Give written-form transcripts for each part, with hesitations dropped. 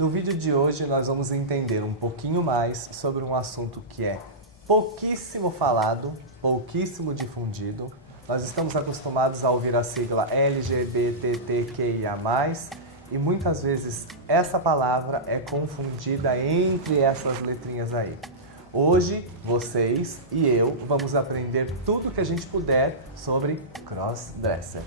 No vídeo de hoje nós vamos entender um pouquinho mais sobre um assunto que é pouquíssimo falado, pouquíssimo difundido. Nós estamos acostumados a ouvir a sigla LGBTQIA+, e muitas vezes essa palavra é confundida entre essas letrinhas aí. Hoje, vocês e eu vamos aprender tudo o que a gente puder sobre crossdresser.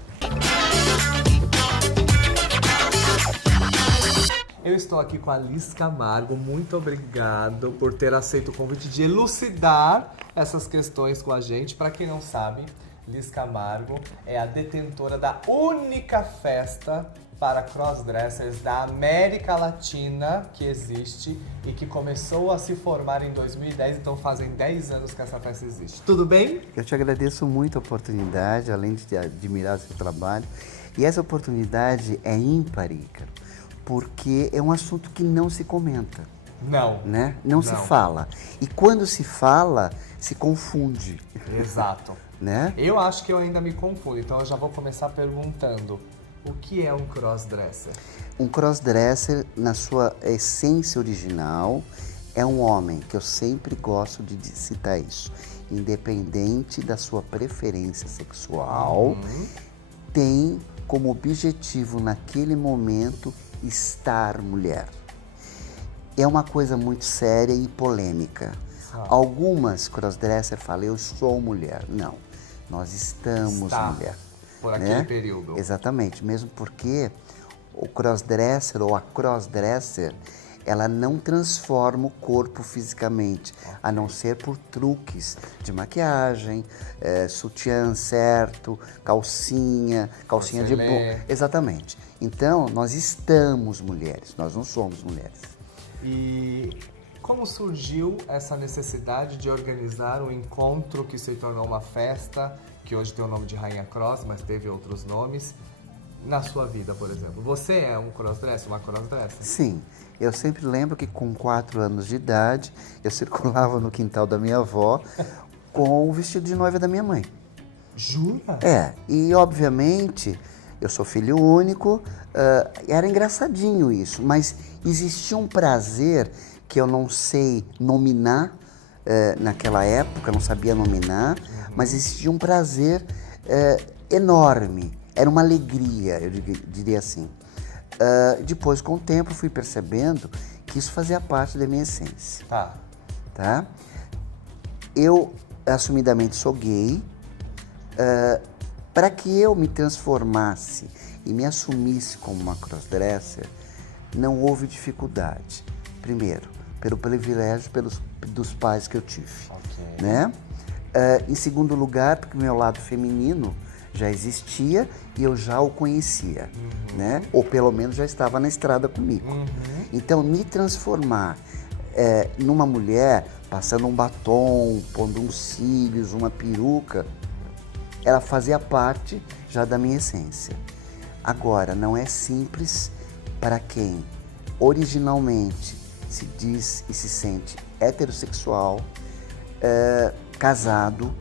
Eu estou aqui com a Liz Camargo, muito obrigado por ter aceito o convite de elucidar essas questões com a gente. Para quem não sabe, Liz Camargo é a detentora da única festa para crossdressers da América Latina que existe e que começou a se formar em 2010, então fazem 10 anos que essa festa existe. Tudo bem? Eu te agradeço muito a oportunidade, além de admirar seu trabalho. E essa oportunidade é ímpar, Ícaro, porque é um assunto que não se comenta. Não. Né? Não se fala. E quando se fala, se confunde. Exato. Né? Eu acho que eu ainda me confundo, então eu já vou começar perguntando: o que é um crossdresser? Um crossdresser, na sua essência original, é um homem, que eu sempre gosto de citar isso, independente da sua preferência sexual, tem como objetivo naquele momento estar mulher. É uma coisa muito séria e polêmica. Algumas crossdressers falam, eu sou mulher. Não, nós estamos mulher. Por aquele período. Exatamente, mesmo porque o crossdresser ou a crossdresser, ela não transforma o corpo fisicamente, a não ser por truques de maquiagem, sutiã certo, calcinha de boa. Exatamente. Então, nós estamos mulheres, nós não somos mulheres. E como surgiu essa necessidade de organizar um encontro que se tornou uma festa, que hoje tem o nome de Rainha Cross, mas teve outros nomes, na sua vida, por exemplo? Você é um crossdresser, uma crossdresser? Sim. Eu sempre lembro que com 4 anos de idade, eu circulava no quintal da minha avó com o vestido de noiva da minha mãe. Jura? E obviamente, eu sou filho único, era engraçadinho isso, mas existia um prazer que eu não sei nominar naquela época, não sabia nominar, mas existia um prazer enorme, era uma alegria, eu diria assim. Depois, com o tempo, fui percebendo que isso fazia parte da minha essência. Tá? Eu, assumidamente, sou gay. Para que eu me transformasse e me assumisse como uma crossdresser, não houve dificuldade. Primeiro, pelo privilégio dos pais que eu tive. Né? Em segundo lugar, porque o meu lado feminino já existia e eu já o conhecia, né? Ou pelo menos já estava na estrada comigo. Então, me transformar numa mulher, passando um batom, pondo uns cílios, uma peruca, ela fazia parte já da minha essência. Agora, não é simples para quem originalmente se diz e se sente heterossexual, casado,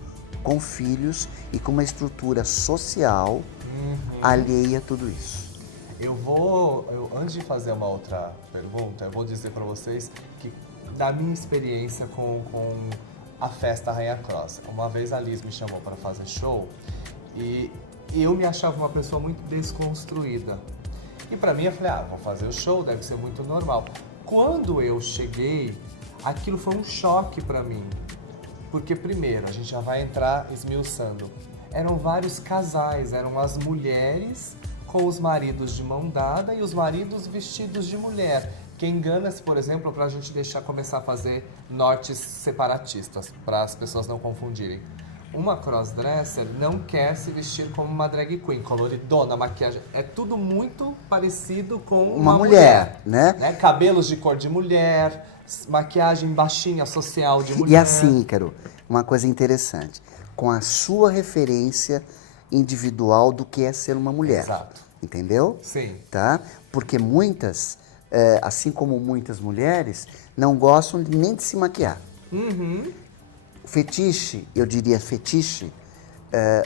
com filhos e com uma estrutura social alheia a tudo isso. Antes de fazer uma outra pergunta, eu vou dizer para vocês que da minha experiência com a festa Rainha Cross, uma vez a Liz me chamou para fazer show e eu me achava uma pessoa muito desconstruída. E para mim eu falei, vou fazer o show, deve ser muito normal. Quando eu cheguei, aquilo foi um choque para mim. Porque primeiro, a gente já vai entrar esmiuçando, eram vários casais, eram as mulheres com os maridos de mão dada e os maridos vestidos de mulher. Que engana-se, por exemplo, para a gente começar a fazer nortes separatistas, para as pessoas não confundirem. Uma crossdresser não quer se vestir como uma drag queen, coloridona, maquiagem, é tudo muito parecido com uma mulher, né? Cabelos de cor de mulher, maquiagem baixinha, social de mulher. E assim, Ícaro, uma coisa interessante, com a sua referência individual do que é ser uma mulher. Exato. Entendeu? Sim. Tá? Porque muitas, assim como muitas mulheres, não gostam nem de se maquiar. Fetiche, eu diria fetiche,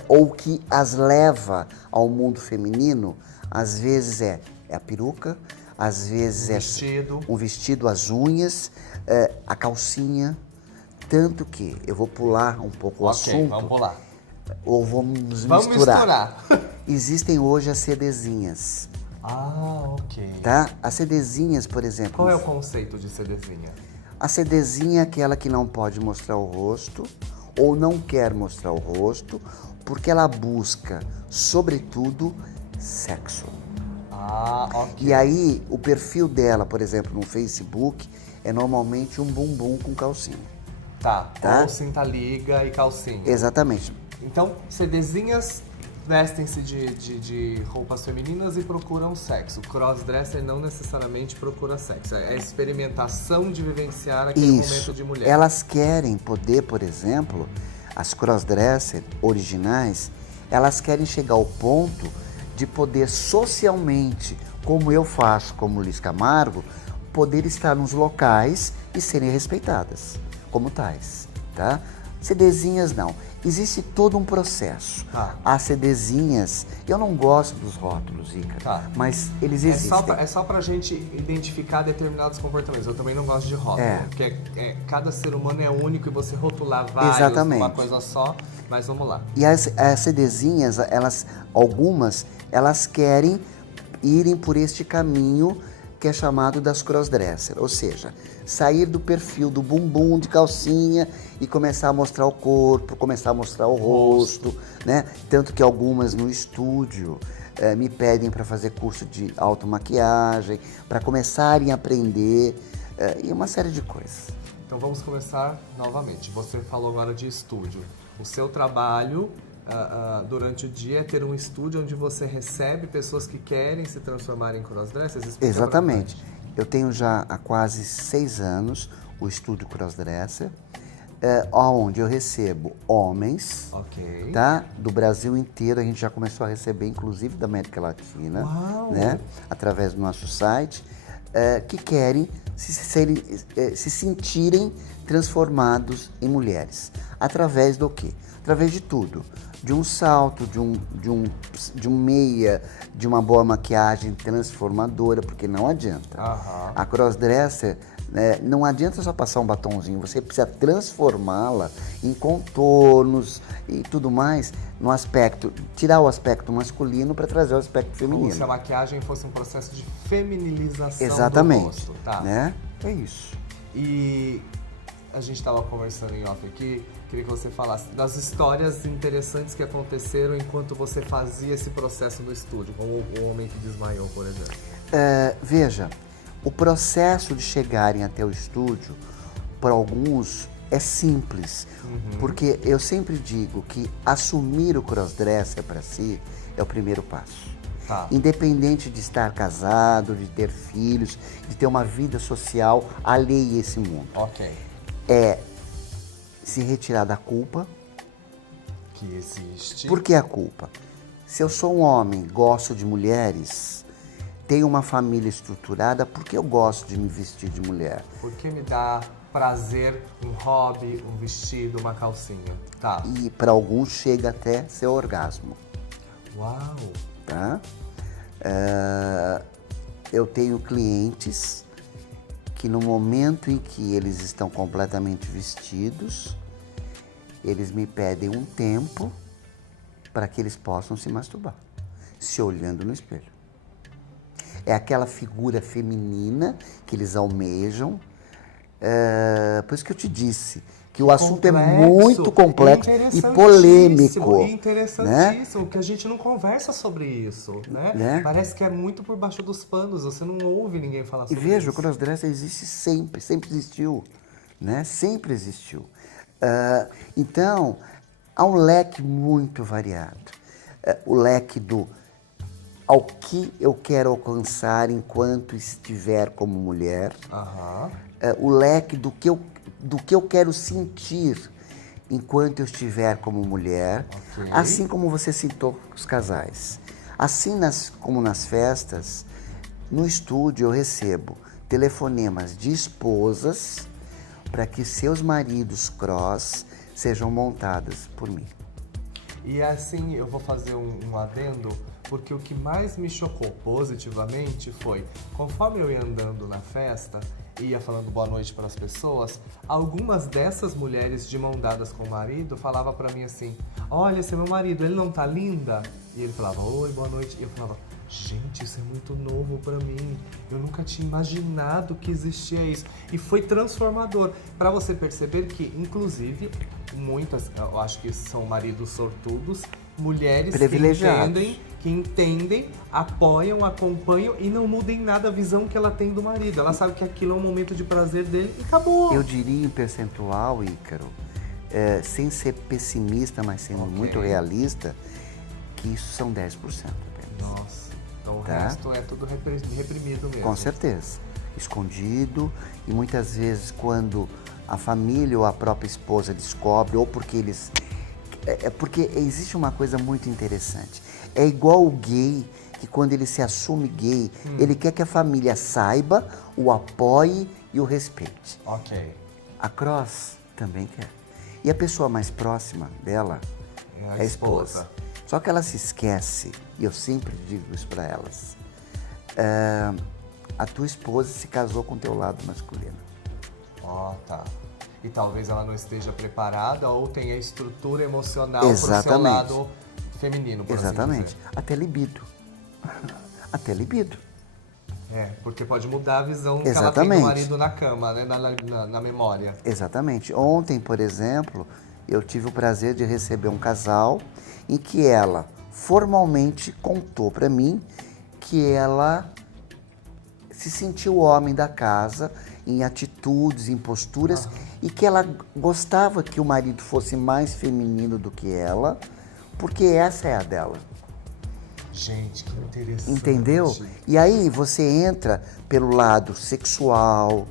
ou que as leva ao mundo feminino, às vezes é a peruca, às vezes um vestido, as unhas, a calcinha. Tanto que eu vou pular um pouco o assunto. Vamos pular. Ou vamos Vamos misturar. Existem hoje as CDzinhas. Ah, ok. Tá? As CDzinhas, por exemplo. Qual é o conceito de CDzinha? A CDzinha é aquela que não pode mostrar o rosto ou não quer mostrar o rosto, porque ela busca, sobretudo, sexo. Ah, ok. E aí, o perfil dela, por exemplo, no Facebook, é normalmente um bumbum com calcinha. Tá? Ou cinta-liga e calcinha. Exatamente. Então, CDzinhas vestem-se de roupas femininas e procuram sexo. Crossdresser não necessariamente procura sexo. É a experimentação de vivenciar aquele momento de mulher. Elas querem poder, por exemplo, as crossdresser originais, elas querem chegar ao ponto de poder socialmente, como eu faço, como Liz Camargo, poder estar nos locais e serem respeitadas como tais, tá? CDzinhas não. Existe todo um processo. As CDzinhas, eu não gosto dos rótulos, Ícaro, mas eles existem. É só pra gente identificar determinados comportamentos. Eu também não gosto de rótulo, porque cada ser humano é único e você rotular vários numa coisa só, mas vamos lá. E as CDzinhas, algumas, elas querem irem por este caminho que é chamado das crossdresser, ou seja, sair do perfil do bumbum de calcinha e começar a mostrar o corpo, começar a mostrar o rosto, né? Tanto que algumas no estúdio me pedem para fazer curso de automaquiagem, para começarem a aprender e uma série de coisas. Então vamos começar novamente. Você falou agora de estúdio. O seu trabalho durante o dia é ter um estúdio onde você recebe pessoas que querem se transformar em crossdressers? Exatamente. Eu tenho já há quase 6 anos o estúdio Crossdresser, onde eu recebo homens, tá? Do Brasil inteiro. A gente já começou a receber, inclusive da América Latina, né? Através do nosso site, que querem se sentirem transformados em mulheres. Através do quê? Através de tudo. De um salto, de um meia, de uma boa maquiagem transformadora, porque não adianta. A crossdresser, não adianta só passar um batonzinho, você precisa transformá-la em contornos e tudo mais, no aspecto, tirar o aspecto masculino para trazer o aspecto feminino. Como se a maquiagem fosse um processo de feminilização do rosto, tá? Né? É isso. E a gente estava conversando em off aqui, queria que você falasse das histórias interessantes que aconteceram enquanto você fazia esse processo no estúdio, como o homem que desmaiou, por exemplo. Veja, o processo de chegarem até o estúdio, para alguns, é simples, porque eu sempre digo que assumir o crossdresser para si é o primeiro passo. Independente de estar casado, de ter filhos, de ter uma vida social alheia a esse mundo. É se retirar da culpa. Que existe. Por que a culpa? Se eu sou um homem, gosto de mulheres, tenho uma família estruturada, por que eu gosto de me vestir de mulher? Porque me dá prazer um hobby, um vestido, uma calcinha. E para alguns chega até ser orgasmo. Uau! Tá? Eu tenho clientes que no momento em que eles estão completamente vestidos, eles me pedem um tempo para que eles possam se masturbar, se olhando no espelho. É aquela figura feminina que eles almejam. Por isso que eu te disse que o assunto é muito complexo e polêmico. Interessantíssimo, porque a gente não conversa sobre isso, né? Parece que é muito por baixo dos panos, você não ouve ninguém falar sobre isso. E veja, o crossdresser existe sempre, sempre existiu, né? Sempre existiu. Então, há um leque muito variado. O leque ao que eu quero alcançar enquanto estiver como mulher. O leque do que eu quero sentir enquanto eu estiver como mulher, assim como você citou os casais. Assim como nas festas, no estúdio eu recebo telefonemas de esposas para que seus maridos cross sejam montados por mim. E assim, eu vou fazer um adendo, porque o que mais me chocou positivamente foi, conforme eu ia andando na festa, ia falando boa noite para as pessoas, algumas dessas mulheres de mão dadas com o marido falavam para mim assim, olha, esse é meu marido, ele não tá linda? E ele falava, oi, boa noite. E eu falava, gente, isso é muito novo pra mim. Eu nunca tinha imaginado que existia isso. E foi transformador. Pra você perceber que, inclusive, muitas, eu acho que são maridos sortudos, mulheres que entendem, apoiam, acompanham e não mudem nada a visão que ela tem do marido. Ela sabe que aquilo é um momento de prazer dele e acabou. Eu diria em percentual, Ícaro, sem ser pessimista, mas sendo muito realista, que isso são 10% apenas. Nossa, então o resto é tudo reprimido mesmo. Com certeza. Escondido, e muitas vezes quando a família ou a própria esposa descobre, ou porque eles... porque existe uma coisa muito interessante. É igual o gay, que quando ele se assume gay, ele quer que a família saiba, o apoie e o respeite. Ok. A Cross também quer. E a pessoa mais próxima dela é a esposa. Só que ela se esquece, e eu sempre digo isso para elas, a tua esposa se casou com o teu lado masculino. Tá. E talvez ela não esteja preparada ou tenha estrutura emocional para o seu lado feminino, por Exatamente. assim dizer. Até libido. Até libido. Porque pode mudar a visão que ela tem do marido na cama, né? Na memória. Exatamente. Ontem, por exemplo, eu tive o prazer de receber um casal em que ela formalmente contou para mim que ela se sentiu o homem da casa em atitudes, em posturas, e que ela gostava que o marido fosse mais feminino do que ela, porque essa é a dela. Gente, que interessante. Entendeu? E aí você entra pelo lado sexual.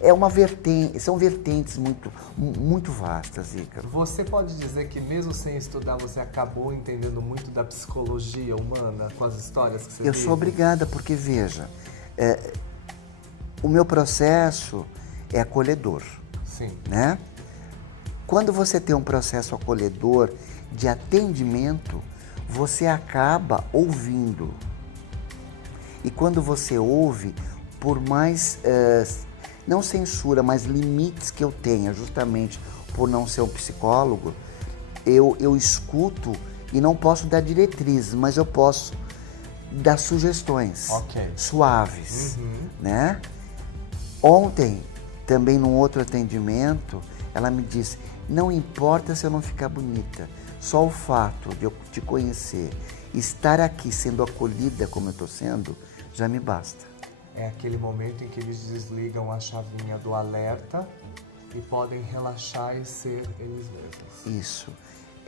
É uma vertente, são vertentes muito vastas, Ícaro. Você pode dizer que mesmo sem estudar, você acabou entendendo muito da psicologia humana com as histórias que você vive? Eu sou obrigada, porque veja, o meu processo é acolhedor. Sim. Né? Quando você tem um processo acolhedor de atendimento, você acaba ouvindo. E quando você ouve, por mais, não censura, mas limites que eu tenha, justamente por não ser um psicólogo, eu escuto e não posso dar diretrizes, mas eu posso dar sugestões suaves. Né? Ontem, também num outro atendimento, ela me disse, não importa se eu não ficar bonita, só o fato de eu te conhecer, estar aqui sendo acolhida como eu estou sendo, já me basta. É aquele momento em que eles desligam a chavinha do alerta e podem relaxar e ser eles mesmos. Isso.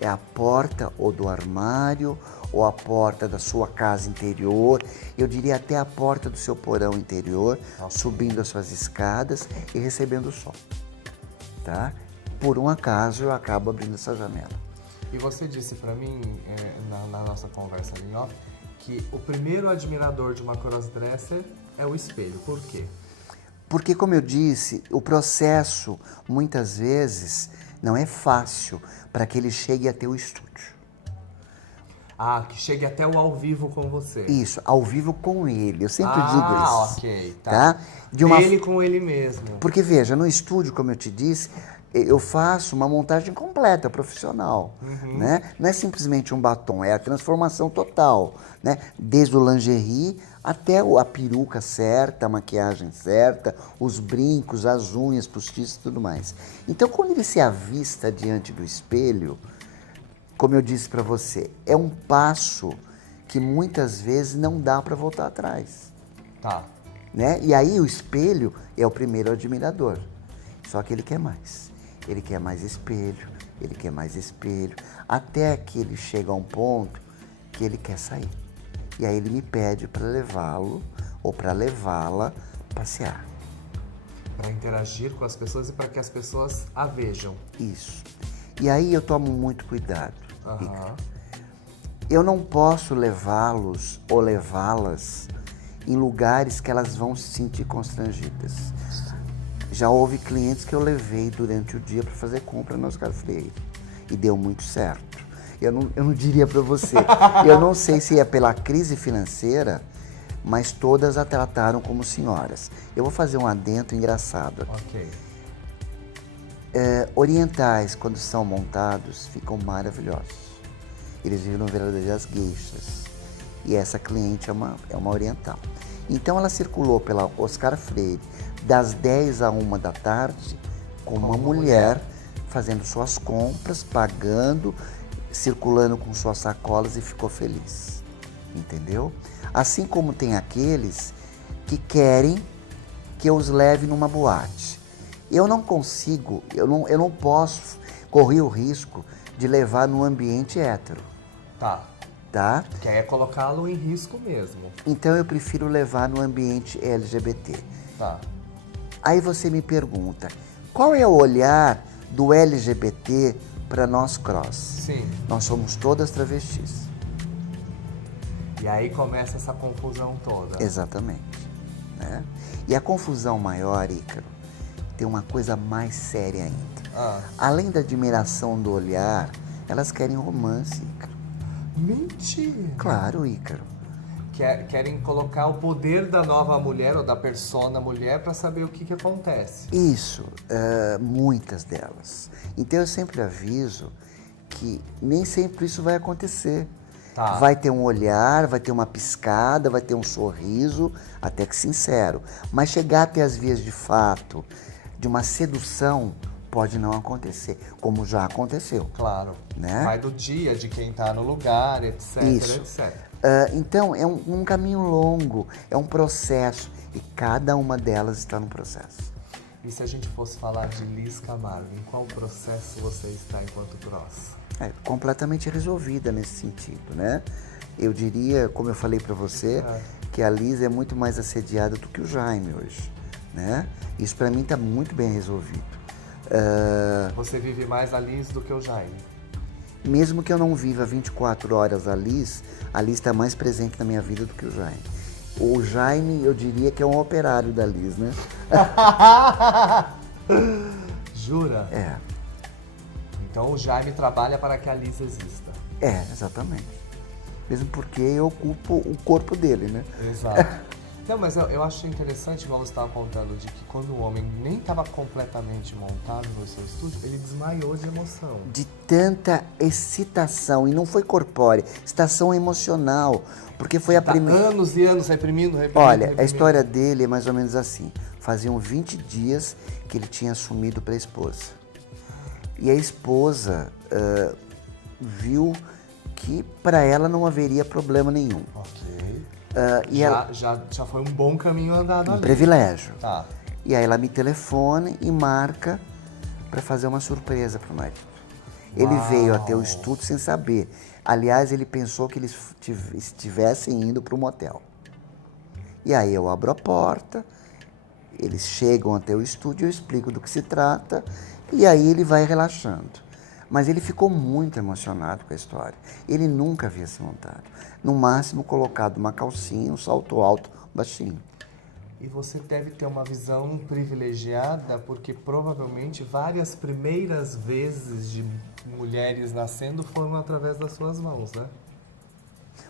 É a porta ou do armário, ou a porta da sua casa interior, eu diria até a porta do seu porão interior, subindo as suas escadas e recebendo o sol. Tá? Por um acaso eu acabo abrindo essa janela. E você disse para mim, na nossa conversa ali, ó, que o primeiro admirador de uma crossdresser é o espelho. Por quê? Porque, como eu disse, o processo, muitas vezes, não é fácil para que ele chegue até o estúdio. Que chegue até o ao vivo com você. Isso, ao vivo com ele. Eu sempre digo isso. Ok, tá? Ele com ele mesmo. Porque, veja, no estúdio, como eu te disse, eu faço uma montagem completa, profissional. Né? Não é simplesmente um batom, é a transformação total. Né? Desde o lingerie até a peruca certa, a maquiagem certa, os brincos, as unhas, postiços e tudo mais. Então, quando ele se avista diante do espelho, como eu disse para você, é um passo que muitas vezes não dá para voltar atrás. Tá. Né? E aí o espelho é o primeiro admirador. Só que ele quer mais. Ele quer mais espelho, ele quer mais espelho, até que ele chega a um ponto que ele quer sair. E aí ele me pede para levá-lo ou para levá-la passear. Para interagir com as pessoas e para que as pessoas a vejam. Isso. E aí eu tomo muito cuidado. Eu não posso levá-los ou levá-las em lugares que elas vão se sentir constrangidas. Já houve clientes que eu levei durante o dia para fazer compra no Oscar Freire e deu muito certo. eu não diria para você. Eu não sei se é pela crise financeira, mas todas a trataram como senhoras. Eu vou fazer um adendo engraçado aqui. Ok. Orientais, quando são montados, ficam maravilhosos. Eles viram verdadeiras gueixas. E essa cliente é uma oriental. Então ela circulou pela Oscar Freire das 10 a 1 da tarde com uma mulher fazendo suas compras, pagando, circulando com suas sacolas e ficou feliz. Entendeu? Assim como tem aqueles que querem que eu os leve numa boate. Eu não consigo, eu não posso correr o risco de levar num ambiente hétero. Tá? Que é colocá-lo em risco mesmo. Então eu prefiro levar no ambiente LGBT. Tá. Aí você me pergunta, qual é o olhar do LGBT para nós cross? Sim. Nós somos todas travestis. E aí começa essa confusão toda. Exatamente. Né? E a confusão maior, Ícaro, tem uma coisa mais séria ainda. Além da admiração do olhar, elas querem romance, Ícaro. Mentira! Claro, Ícaro. Querem colocar o poder da nova mulher ou da persona mulher para saber o que acontece. Isso, muitas delas. Então eu sempre aviso que nem sempre isso vai acontecer. Tá. Vai ter um olhar, vai ter uma piscada, vai ter um sorriso, até que sincero. Mas chegar até as vias de fato, de uma sedução, pode não acontecer, como já aconteceu. Claro. Né? Vai do dia, de quem está no lugar, etc, Isso. etc. Então, é um caminho longo, é um processo, e cada uma delas está no processo. E se a gente fosse falar de Liz Camargo, em qual processo você está enquanto cross? Completamente resolvida nesse sentido, né? Eu diria, como eu falei para você, que a Liz é muito mais assediada do que o Jaime hoje, né? Isso para mim está muito bem resolvido. Você vive mais a Liz do que o Jaime? Mesmo que eu não viva 24 horas a Liz está mais presente na minha vida do que o Jaime. O Jaime, eu diria que é um operário da Liz, né? Jura? É. Então o Jaime trabalha para que a Liz exista. Exatamente. Mesmo porque eu ocupo o corpo dele, né? Exato. Não, mas eu acho interessante, igual você estava contando, de que quando o homem nem estava completamente montado no seu estúdio, ele desmaiou de emoção. De tanta excitação, e não foi corpórea, excitação emocional, porque foi a primeira... Anos e anos reprimindo. Olha, a história dele é mais ou menos assim. Faziam 20 dias que ele tinha assumido para a esposa. E a esposa viu que para ela não haveria problema nenhum. Ok. E já foi um bom caminho andado ali. Um privilégio. Tá. E aí ela me telefona e marca para fazer uma surpresa para o marido. Ele veio até o estúdio sem saber. Aliás, ele pensou que eles estivessem indo para um motel. E aí eu abro a porta, eles chegam até o estúdio, eu explico do que se trata, e aí ele vai relaxando. Mas ele ficou muito emocionado com a história. Ele nunca havia se montado. No máximo, colocado uma calcinha, um salto alto, baixinho. E você deve ter uma visão privilegiada, porque provavelmente várias primeiras vezes de mulheres nascendo foram através das suas mãos, né?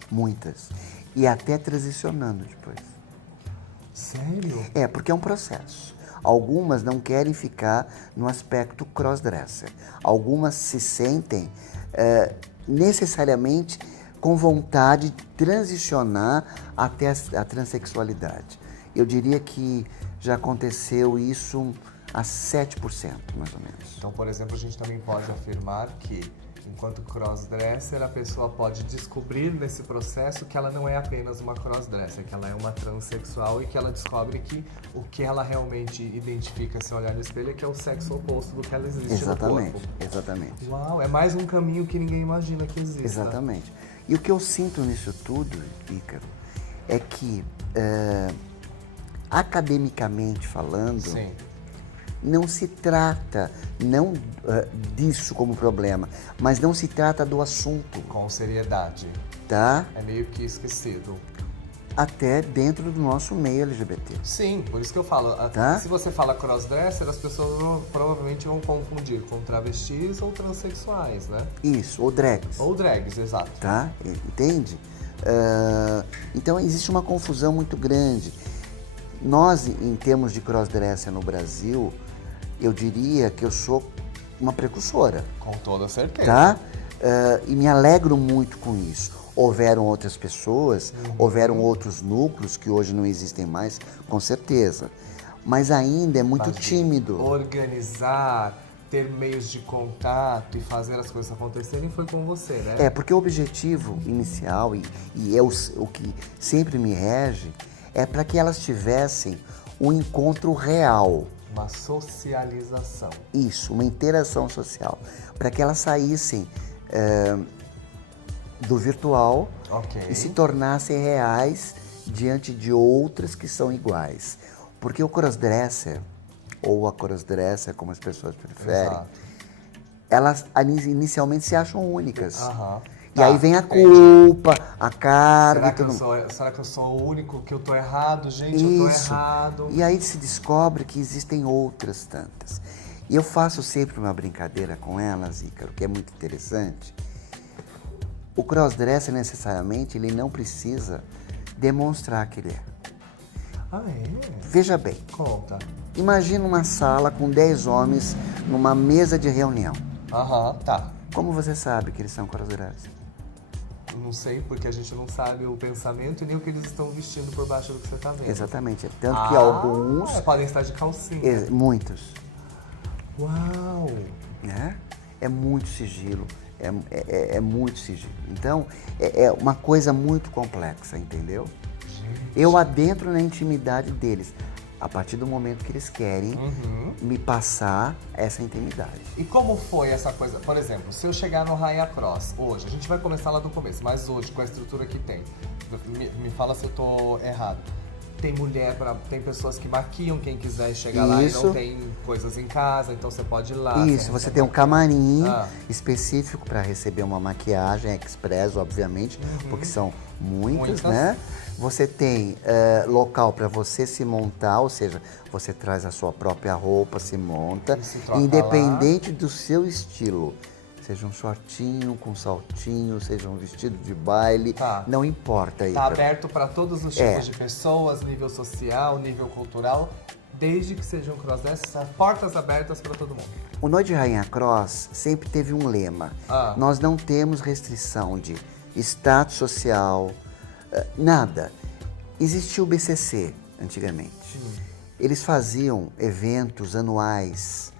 Muitas. E até transicionando depois. Sério? Porque é um processo. Algumas não querem ficar no aspecto crossdresser. Algumas se sentem necessariamente com vontade de transicionar até a transexualidade. Eu diria que já aconteceu isso a 7%, mais ou menos. Então, por exemplo, a gente também pode afirmar que, enquanto crossdresser, a pessoa pode descobrir nesse processo que ela não é apenas uma crossdresser, que ela é uma transexual e que ela descobre que o que ela realmente identifica se olhar no espelho é que é o sexo oposto do que ela existe no corpo. Exatamente. Uau, é mais um caminho que ninguém imagina que exista. Exatamente. E o que eu sinto nisso tudo, Ícaro, é que, academicamente falando, Sim. não se trata disso como problema, mas não se trata do assunto. Com seriedade. Tá? É meio que esquecido. até dentro do nosso meio LGBT. Sim, por isso que eu falo. Tá? Se você fala crossdresser, as pessoas provavelmente vão confundir com travestis ou transexuais, né? Isso, ou drags. Ou drags, exato. Tá? Entende? Então existe uma confusão muito grande. Nós, em termos de crossdresser no Brasil, eu diria que eu sou uma precursora. Com toda certeza. Tá? E me alegro muito com isso. Houveram outras pessoas, houveram outros núcleos que hoje não existem mais, com certeza. Mas ainda é muito tímido. Organizar, ter meios de contato e fazer as coisas acontecerem foi com você, né? Porque o objetivo inicial, e é o que sempre me rege, é para que elas tivessem um encontro real. Uma socialização. Isso, uma interação social. Para que elas saíssem do virtual e se tornassem reais diante de outras que são iguais. Porque o crossdresser, ou a crossdresser, como as pessoas preferem, elas inicialmente se acham únicas. E aí vem a culpa, a carga. Será que eu sou o único que eu tô errado, gente? Eu tô errado. E aí se descobre que existem outras tantas. E eu faço sempre uma brincadeira com elas, Ícaro, que é muito interessante. O crossdresser, necessariamente, ele não precisa demonstrar que ele é. Ah, é? Veja bem. Conta. Imagina uma sala com 10 homens numa mesa de reunião. Tá. Como você sabe que eles são crossdressers? Não sei, porque a gente não sabe o pensamento e nem o que eles estão vestindo por baixo do que você tá vendo. Exatamente. Tanto que alguns... podem estar de calcinha. Muitos. Uau! É muito sigilo. É muito sigilo. Então, é uma coisa muito complexa, entendeu? Gente. Eu adentro na intimidade deles, a partir do momento que eles querem me passar essa intimidade. E como foi essa coisa? Por exemplo, se eu chegar no Rainha Cross hoje, a gente vai começar lá do começo, mas hoje, com a estrutura que tem, me fala se eu tô errado. Tem pessoas que maquiam quem quiser chegar lá e não tem coisas em casa, então você pode ir lá. Isso, você tem um camarim específico para receber uma maquiagem express, obviamente, porque são muitas, né? Você tem local para você se montar, ou seja, você traz a sua própria roupa, se monta, independente do seu estilo. Seja um shortinho, com saltinho, seja um vestido de baile, não importa. Aí, aberto para todos os tipos de pessoas, nível social, nível cultural, desde que sejam crossdressers, portas abertas para todo mundo. O Noite de Rainha Cross sempre teve um lema. Nós não temos restrição de status social, nada. Existia o BCC antigamente. Eles faziam eventos anuais,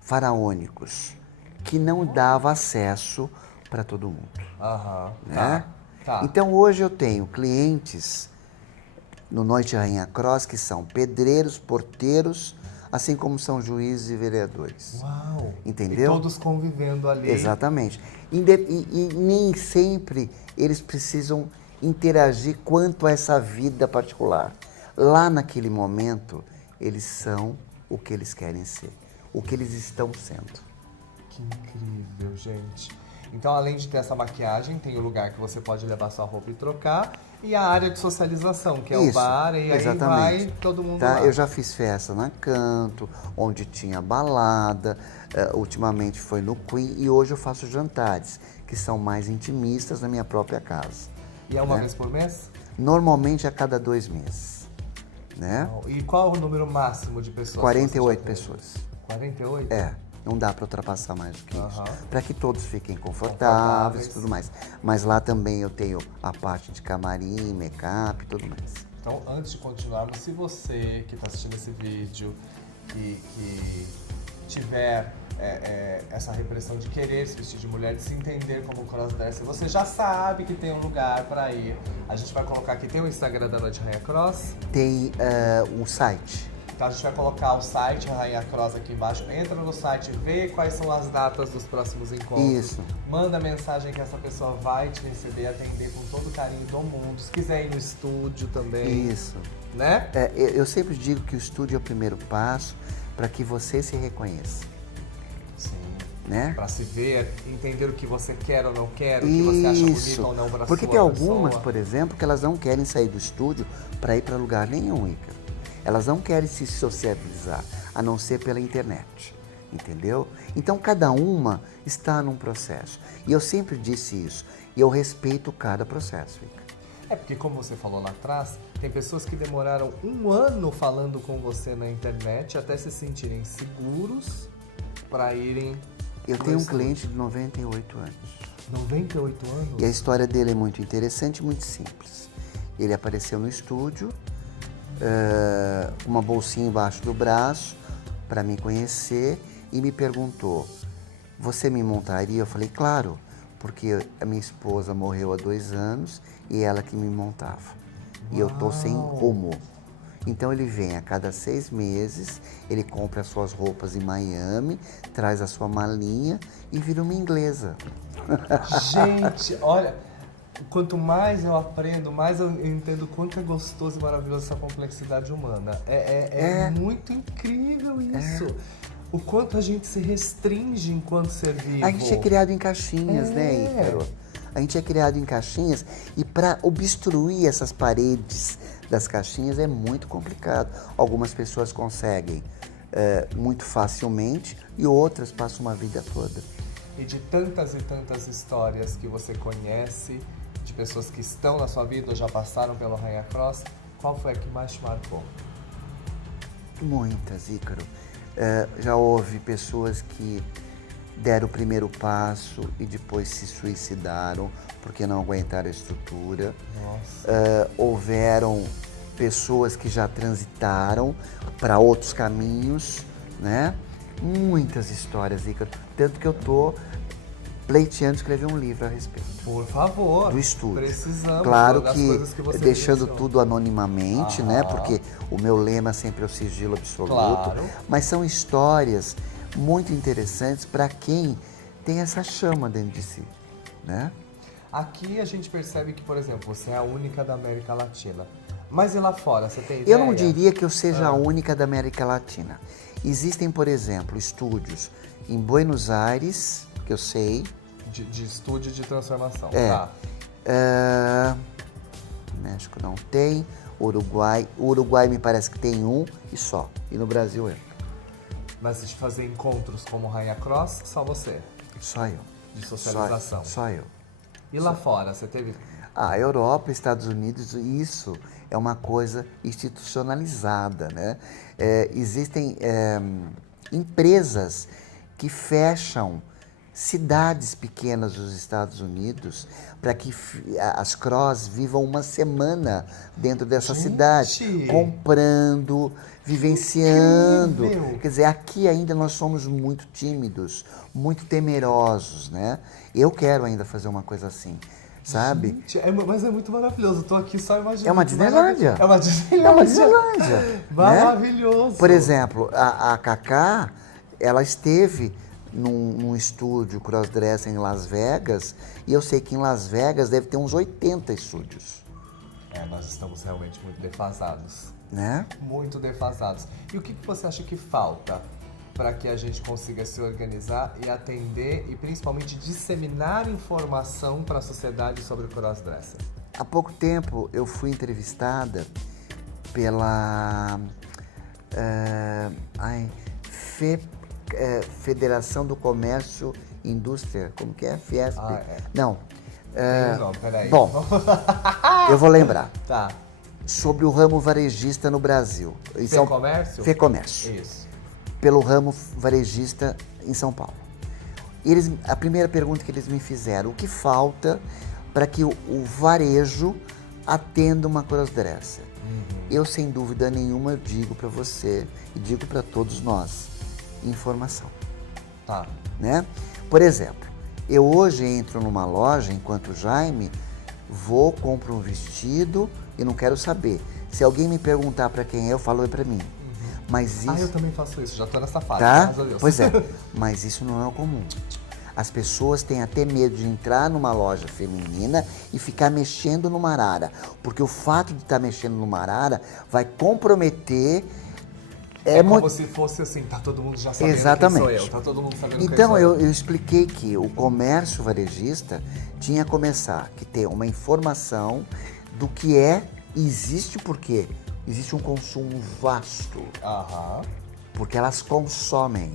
faraônicos, que não dava acesso para todo mundo. Né? Então hoje eu tenho clientes no Noite Rainha Cross que são pedreiros, porteiros, assim como são juízes e vereadores. Uau! Entendeu? E todos convivendo ali. Exatamente. E nem sempre eles precisam interagir quanto a essa vida particular. Lá naquele momento, eles são o que eles querem ser, o que eles estão sendo. Que incrível, gente. Então, além de ter essa maquiagem, tem o lugar que você pode levar sua roupa e trocar, e a área de socialização, que é o bar, e aí vai todo mundo lá. Eu já fiz festa na Canto, onde tinha balada, ultimamente foi no Queen, e hoje eu faço jantares, que são mais intimistas na minha própria casa. E é uma vez por mês? Normalmente a cada 2 meses. Né? E qual é o número máximo de pessoas? 48 pessoas. 48? Não dá para ultrapassar mais do que isso. Para que todos fiquem confortáveis e tudo mais. Mas lá também eu tenho a parte de camarim, make-up e tudo mais. Então, antes de continuarmos, se você que está assistindo esse vídeo que tiver essa repressão de querer se vestir de mulher, de se entender como crossdresser, você já sabe que tem um lugar para ir. A gente vai colocar aqui, tem o Instagram da Noite Rainha Cross. Tem um site. Então a gente vai colocar o site Rainha Cross aqui embaixo. Entra no site, vê quais são as datas dos próximos encontros. Isso. Manda mensagem que essa pessoa vai te receber, atender com todo o carinho do mundo. Se quiser ir no estúdio também. Isso. Né? Eu sempre digo que o estúdio é o primeiro passo para que você se reconheça. Sim. né? Para se ver, entender o que você quer ou não quer, o que você acha bonito ou não para Porque sua tem algumas, pessoa. por exemplo, que elas não querem sair do estúdio para ir para lugar nenhum, Ícaro. Elas não querem se sociabilizar, a não ser pela internet, entendeu? Então, cada uma está num processo. E eu sempre disse isso, e eu respeito cada processo, Ícaro. É porque, como você falou lá atrás, tem pessoas que demoraram 1 ano falando com você na internet até se sentirem seguros para irem. Eu tenho um cliente de 98 anos. 98 anos? E a história dele é muito interessante e muito simples. Ele apareceu no estúdio, com uma bolsinha embaixo do braço, para me conhecer, e me perguntou, você me montaria? Eu falei, claro, porque a minha esposa morreu há 2 anos e ela que me montava. E eu tô sem rumo. Então ele vem a cada 6 meses, ele compra as suas roupas em Miami, traz a sua malinha e vira uma inglesa. Gente, olha, quanto mais eu aprendo, mais eu entendo o quanto é gostoso e maravilhoso essa complexidade humana. É muito incrível isso. O quanto a gente se restringe enquanto ser vivo. A gente é criado em caixinhas, né, Ícaro? A gente é criado em caixinhas e para obstruir essas paredes das caixinhas é muito complicado. Algumas pessoas conseguem muito facilmente e outras passam uma vida toda. E de tantas e tantas histórias que você conhece, de pessoas que estão na sua vida ou já passaram pelo Rainha Cross, qual foi a que mais te marcou? Muitas, Ícaro. Já houve pessoas que deram o primeiro passo e depois se suicidaram porque não aguentaram a estrutura. Nossa. Houveram pessoas que já transitaram para outros caminhos, né? Muitas histórias, Ícaro. Tanto que eu tô pleiteando escrever um livro a respeito. Por favor. Do estúdio. Precisamos. Claro das que coisas que você deixando menciona. tudo anonimamente, né? Porque o meu lema sempre é o sigilo absoluto. Claro. Mas são histórias muito interessantes para quem tem essa chama dentro de si, né? Aqui a gente percebe que, por exemplo, você é a única da América Latina. Mas e lá fora, você tem ideia? Eu não diria que eu seja a única da América Latina. Existem, por exemplo, estúdios em Buenos Aires, que eu sei. De estúdio de transformação, É. tá? México não tem. Uruguai. O Uruguai me parece que tem um e só. E no Brasil é. Mas de fazer encontros como Rainha Cross, só você. Só eu. De socialização. Só eu. E lá fora, você teve... A Europa, Estados Unidos, isso é uma coisa institucionalizada, né? Existem empresas que fecham cidades pequenas dos Estados Unidos para que as Cross vivam uma semana dentro dessa cidade, comprando, vivenciando. Incrível. Quer dizer, aqui ainda nós somos muito tímidos, muito temerosos, né? Eu quero ainda fazer uma coisa assim. Sabe? Gente, mas é muito maravilhoso. Eu tô aqui só imaginando. É uma Disneylândia. É uma Disneylândia. É uma Disneylândia. Maravilhoso. Né? Por exemplo, a Cacá, ela esteve num estúdio crossdresser em Las Vegas e eu sei que em Las Vegas deve ter uns 80 estúdios. Nós estamos realmente muito defasados. Né? Muito defasados. E o que você acha que falta para que a gente consiga se organizar e atender e principalmente disseminar informação para a sociedade sobre o crossdresser? Há pouco tempo eu fui entrevistada pela Federação do Comércio e Indústria, como que é? Fiesp? Não. Não, peraí. Bom, eu vou lembrar. Tá. Sobre o ramo varejista no Brasil. FEComércio? FEComércio. Isso. Pelo ramo varejista em São Paulo. A primeira pergunta que eles me fizeram, o que falta para que o varejo atenda uma crossdresser? Eu, sem dúvida nenhuma, digo para você e digo para todos nós, informação. Tá. Né? Por exemplo, eu hoje entro numa loja, enquanto Jaime, compro um vestido e não quero saber. Se alguém me perguntar para quem é, eu falo, é para mim. Mas isso... eu também faço isso, já tô nessa fase, tá? graças a Deus. Pois é, mas isso não é o comum. As pessoas têm até medo de entrar numa loja feminina e ficar mexendo numa arara, porque o fato de estar mexendo numa arara vai comprometer É como se fosse assim, tá todo mundo já sabendo Exatamente. quem sou eu, tá todo mundo sabendo quem Então, sou eu expliquei que o comércio varejista tinha que começar, que ter uma informação do que existe porque existe um consumo vasto, Aham. porque elas consomem,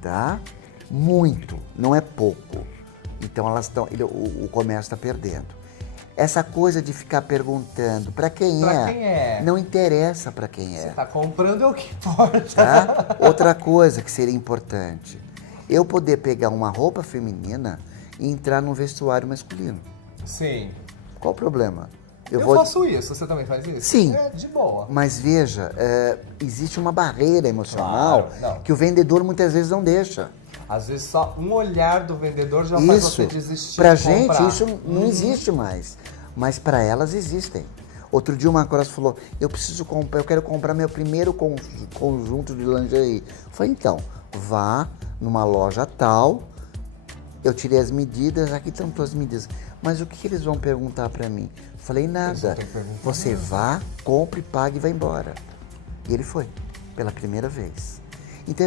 tá? Muito, não é pouco. Então elas estão, o comércio está perdendo. Essa coisa de ficar perguntando para quem é, não interessa para quem é. Você tá comprando é o que importa. Tá? Outra coisa que seria importante, eu poder pegar uma roupa feminina e entrar num vestuário masculino. Sim. Qual o problema? Eu faço isso, você também faz isso? Sim. É de boa. Mas veja, existe uma barreira emocional que o vendedor muitas vezes não deixa. Às vezes só um olhar do vendedor já faz você desistir pra de gente comprar. isso não existe mais, mas para elas existem. Outro dia uma cross falou, eu quero comprar meu primeiro conjunto de lingerie. Eu falei, então, vá numa loja tal, eu tirei as medidas, aqui estão todas as medidas. Mas o que eles vão perguntar para mim? Eu falei, nada. Você vá, compre, pague e vai embora. E ele foi, pela primeira vez. Então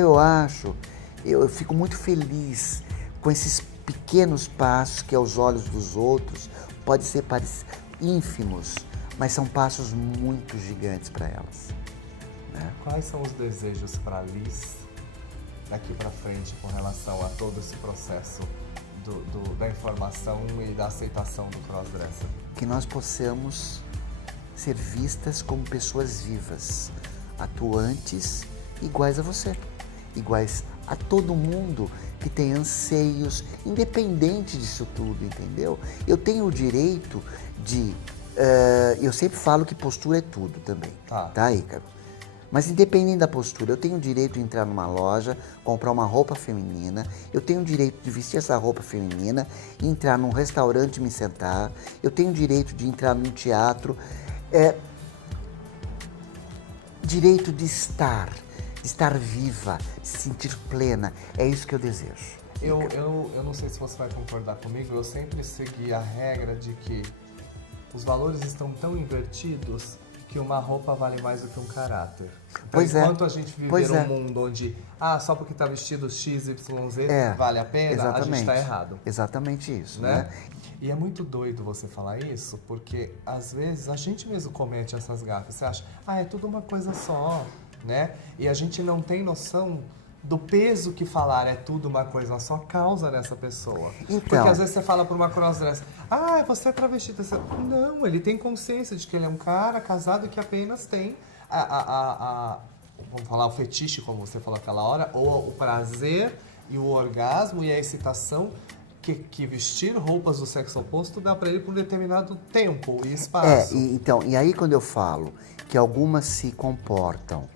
eu fico muito feliz com esses pequenos passos que aos olhos dos outros podem ser ínfimos, mas são passos muito gigantes para elas. Né? Quais são os desejos para a Liz daqui para frente com relação a todo esse processo da informação e da aceitação do crossdresser? Que nós possamos ser vistas como pessoas vivas, atuantes, iguais a você, iguais a todo mundo que tem anseios, independente disso tudo, entendeu? Eu tenho o direito de... eu sempre falo que postura é tudo também, tá, Ícaro? Mas independente da postura, eu tenho o direito de entrar numa loja, comprar uma roupa feminina, eu tenho o direito de vestir essa roupa feminina, entrar num restaurante e me sentar, eu tenho o direito de entrar num teatro, direito de estar viva, se sentir plena, é isso que eu desejo. Eu não sei se você vai concordar comigo, eu sempre segui a regra de que os valores estão tão invertidos que uma roupa vale mais do que um caráter. Então, enquanto a gente viver um mundo onde, só porque está vestido XYZ vale a pena, a gente está errado. Exatamente isso, né? E é muito doido você falar isso, porque às vezes a gente mesmo comete essas gafas. Você acha, é tudo uma coisa só, né? E a gente não tem noção do peso que falar é tudo uma coisa só causa nessa pessoa. Então, porque às vezes você fala para uma crossdresser, você é travestida. Não, ele tem consciência de que ele é um cara casado que apenas tem vamos falar, o fetiche, como você falou aquela hora, ou o prazer e o orgasmo e a excitação que vestir roupas do sexo oposto dá para ele por um determinado tempo e espaço. E aí quando eu falo que algumas se comportam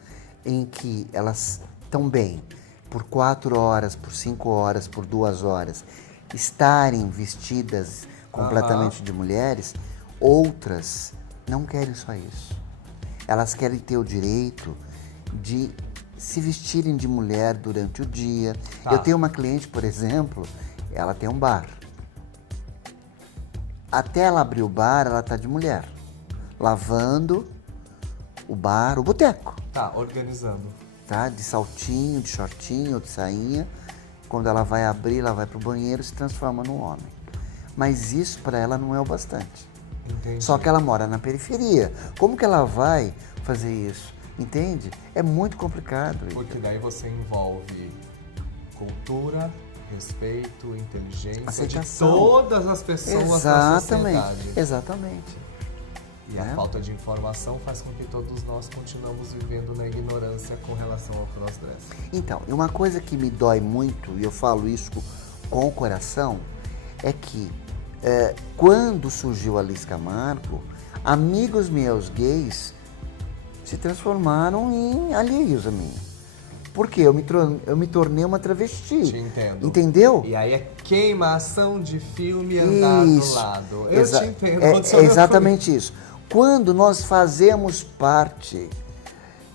em que elas estão bem por 4 horas, por 5 horas, por 2 horas, estarem vestidas completamente de mulheres, outras não querem só isso. Elas querem ter o direito de se vestirem de mulher durante o dia. Eu tenho uma cliente, por exemplo, ela tem um bar. Até ela abrir o bar, ela tá de mulher, lavando o bar, o boteco. Organizando. De saltinho, de shortinho, de sainha. Quando ela vai abrir, ela vai pro banheiro, se transforma num homem. Mas isso para ela não é o bastante. Entendi. Só que ela mora na periferia. Como que ela vai fazer isso? Entende? É muito complicado. Porque daí você envolve cultura, respeito, inteligência, aceitação de todas as pessoas da sociedade. Exatamente. E a falta de informação faz com que todos nós continuamos vivendo na ignorância com relação ao crossdressing. Então, e uma coisa que me dói muito, e eu falo isso com o coração, é que quando surgiu a Liz Camargo, amigos meus gays se transformaram em alheios a mim. Porque eu me tornei uma travesti. Te entendo. Entendeu? E aí é queimação de filme andar do lado. Eu te entendo. É exatamente isso. Quando nós fazemos parte,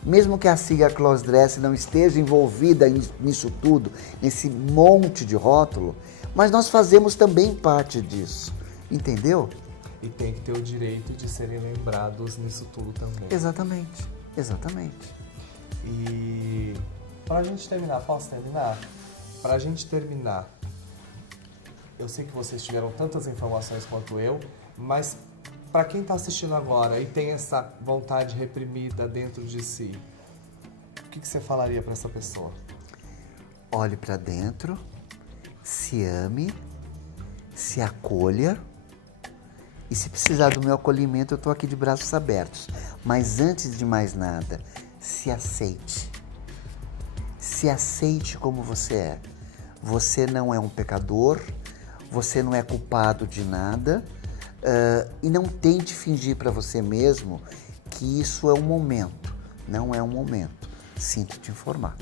mesmo que a sigla crossdresser não esteja envolvida nisso tudo, nesse monte de rótulo, mas nós fazemos também parte disso, entendeu? E tem que ter o direito de serem lembrados nisso tudo também. Exatamente. E pra gente terminar, posso terminar? Pra gente terminar, eu sei que vocês tiveram tantas informações quanto eu, mas pra quem tá assistindo agora e tem essa vontade reprimida dentro de si, o que você falaria pra essa pessoa? Olhe para dentro, se ame, se acolha. E se precisar do meu acolhimento, eu estou aqui de braços abertos. Mas antes de mais nada, se aceite. Se aceite como você é. Você não é um pecador, você não é culpado de nada. E não tente fingir para você mesmo que isso é um momento. Não é um momento. Sinto te informar.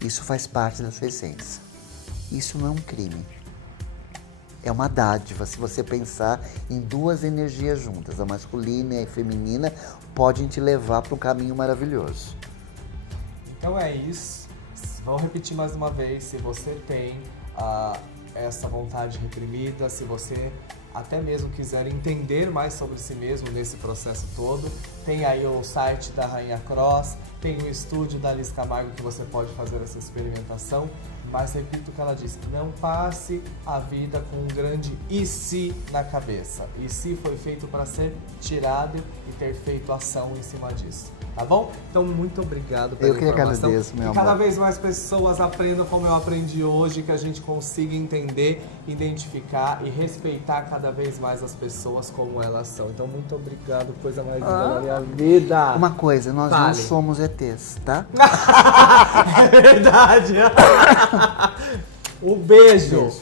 Isso faz parte da sua essência. Isso não é um crime. É uma dádiva. Se você pensar em duas energias juntas, a masculina e a feminina, podem te levar para um caminho maravilhoso. Então é isso. Vamos repetir mais uma vez. Se você tem essa vontade reprimida, se você até mesmo quiser entender mais sobre si mesmo nesse processo todo, tem aí o site da Rainha Cross, tem o estúdio da Alice Camargo que você pode fazer essa experimentação. Mas repito o que ela disse, não passe a vida com um grande e se na cabeça. E se foi feito para ser tirado e ter feito ação em cima disso. Tá bom? Então, muito obrigado pela informação. Eu que agradeço, meu amor. Que cada vez mais pessoas aprendam como eu aprendi hoje, que a gente consiga entender, identificar e respeitar cada vez mais as pessoas como elas são. Então, muito obrigado, coisa mais linda da minha vida. Uma coisa, nós não somos ETs, tá? É verdade. Um beijo.